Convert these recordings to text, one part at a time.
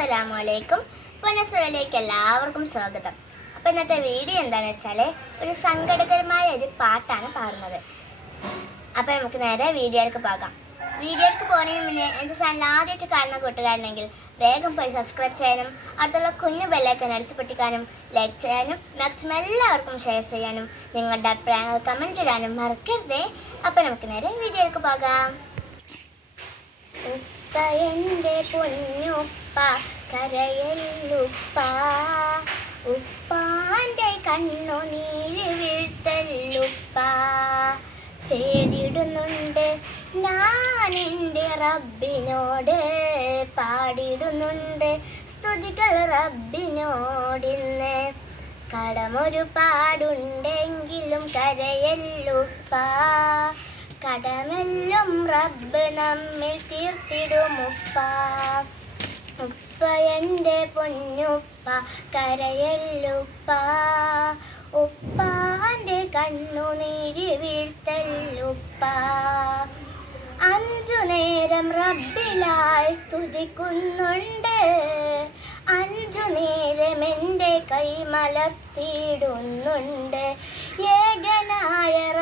അസ്സലാമു അലൈക്കും പുനസ്വയിലേക്ക് എല്ലാവർക്കും സ്വാഗതം. അപ്പോൾ ഇന്നത്തെ വീഡിയോ എന്താണെന്ന് വെച്ചാൽ ഒരു സങ്കടകരമായ ഒരു പാട്ടാണ് പാടുന്നത്. അപ്പോൾ നമുക്ക് നേരെ വീഡിയോയിലേക്ക് പോകാം. വീഡിയോയിലേക്ക് പോകുന്നതിന് മുന്നേ എന്റെ ചാനൽ ആദ്യമായിട്ട് കാണുന്ന കൂട്ടുകാരനെങ്കിൽ വേഗം പോയി സബ്സ്ക്രൈബ് ചെയ്യാനും അടുത്തുള്ള കുഞ്ഞു ബെല്ലൈക്കൻ അടിച്ചു പൊട്ടിക്കാനും ലൈക്ക് ചെയ്യാനും മാക്സിമം എല്ലാവർക്കും ഷെയർ ചെയ്യാനും നിങ്ങളുടെ അഭിപ്രായങ്ങൾ കമന്റ് ഇടാനും മറക്കരുതേ. അപ്പോൾ നമുക്ക് നേരെ വീഡിയോയിലേക്ക് പോകാം. ഉപ്പ എന്റെ പൊന്നുപ്പ കരയല്ലുപ്പ ഉപ്പാന്റെ കണ്ണു നീര് വീഴ്ത്തല്ലുപ്പ തേടിടുന്നുണ്ട് ഞാൻ എന്റെ റബ്ബിനോട്. പാടിടുന്നുണ്ട് സ്തുതികൾ റബ്ബിനോടിന്ന് കടമൊരു പാടുണ്ടെങ്കിലും കരയല്ലുപ്പ കടമെല്ലും റബ്ബ് നമ്മിൽ തീർത്തിടുമുപ്പ. ഉപ്പ എന്റെ പൊന്നുപ്പ കരയല്ലുപ്പ ഉപ്പാന്റെ കണ്ണുനീര് വീഴ്ത്തല്ലുപ്പ അഞ്ചു നേരം റബ്ബിലായി സ്തുതിക്കുന്നുണ്ട്. അഞ്ചു നേരം എന്റെ കൈ മലർത്തിയിടുന്നുണ്ട്. ഏകനായ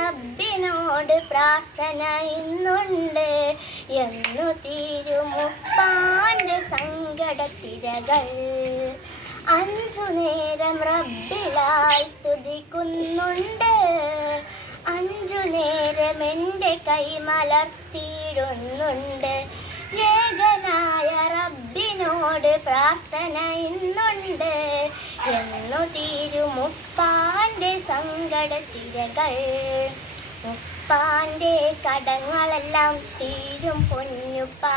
റബ്ബിനോട് പ്രാർത്ഥന ഇന്നുണ്ട്. എന്നു തീരുമുപ്പാന്റെ സങ്കടത്തിരകൾ അഞ്ചു നേരം റബ്ബിലായി സ്തുതിക്കുന്നുണ്ട്. അഞ്ചു നേരം എന്റെ കൈ മലർത്തിയിടുന്നുണ്ട്. ഏകനായ റബ്ബിനോട് പ്രാർത്ഥന ഇന്നുണ്ട്. എന്നു തീരുമുപ്പാന്റെ സങ്കടത്തിരകൾ ഉപ്പാന്റെ കടങ്ങളെല്ലാം തീരും പൊന്നുപ്പാ.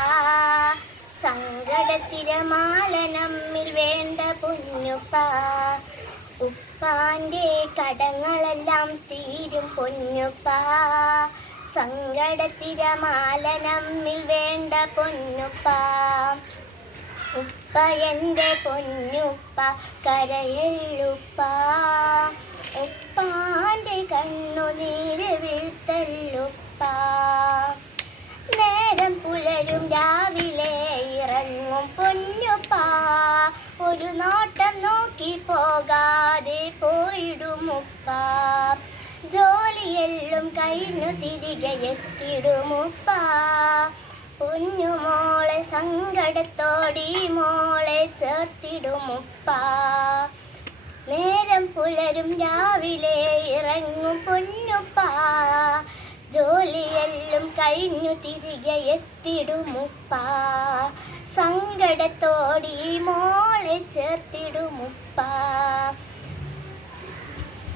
സങ്കടത്തിരമാല നമ്മിൽ വേണ്ട പൊന്നുപ്പാ. ഉപ്പാന്റെ കടങ്ങളെല്ലാം തീരും പൊന്നുപ്പാ. സങ്കടത്തിരമാല നമ്മിൽ വേണ്ട പൊന്നുപ്പാ. ഉപ്പ എന്റെ പൊന്നുപ്പ കരയല്ലുപ്പ. ഉപ്പാന്റെ പൊന്നുപ്പ ഒരു നോട്ടം നോക്കി പോകാതെ പോയിടുമുപ്പ. ജോലിയെല്ലാം കഴിഞ്ഞു തിരികെ എത്തിടുമുപ്പ. പൊന്നുമോളെ സങ്കടത്തോടി മോളെ ചേർത്തിടുമുപ്പ. നേരം പുലരും രാവിലെ ഇറങ്ങും പൊന്നുപ്പ. ജോലിയെല്ലാം കഴിഞ്ഞു തിരികെ എത്തിടുമുപ്പ. സങ്കടത്തോടി മോളെ ചേർത്തിടുമുപ്പ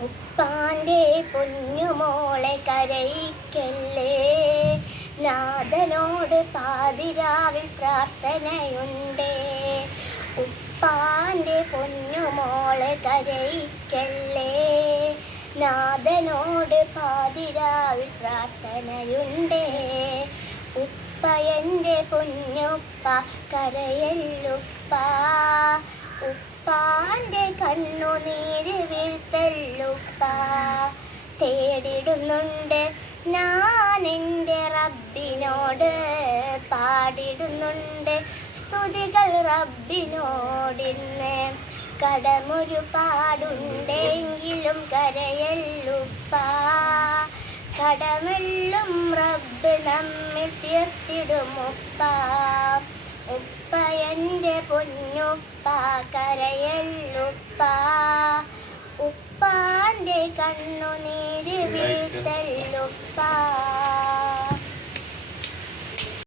ഉപ്പാന്റെ പൊന്നുമോളെ കരയിക്കല്ലേ? നാഥനോട് പാതിരാവിൽ പ്രാർത്ഥനയുണ്ടേ. ഉപ്പാന്റെ പൊന്നുമോളെ കരയിക്കല്ലേ? നാഥനോട് പാതിരാവിൽ പ്രാർത്ഥനയുണ്ടേ. ഉപ്പ എന്റെ പൊന്നുപ്പ കരയല്ലുപ്പ. ഉപ്പാന്റെ കണ്ണുനീര് വീഴ്ത്തല്ലുപ്പ. തേടിടുന്നുണ്ട് ഞാൻ എന്റെ റബ്ബിനോട്. പാടിടുന്നുണ്ട് സ്തുതികൾ റബ്ബിനോടിന്ന് കടമൊരു പാടുണ്ടെങ്കിലും കരയല്ലുപ്പ. കടമെല്ലും റബ്ബ് നമ്മിൽ തീർത്തിടുമുപ്പ ഉപ്പ. എന്റെ പൊന്നുപ്പ കരയല്ലുപ്പ ഉപ്പാന്റെ കണ്ണുനീര് വീഴ്ത്തല്ലുപ്പ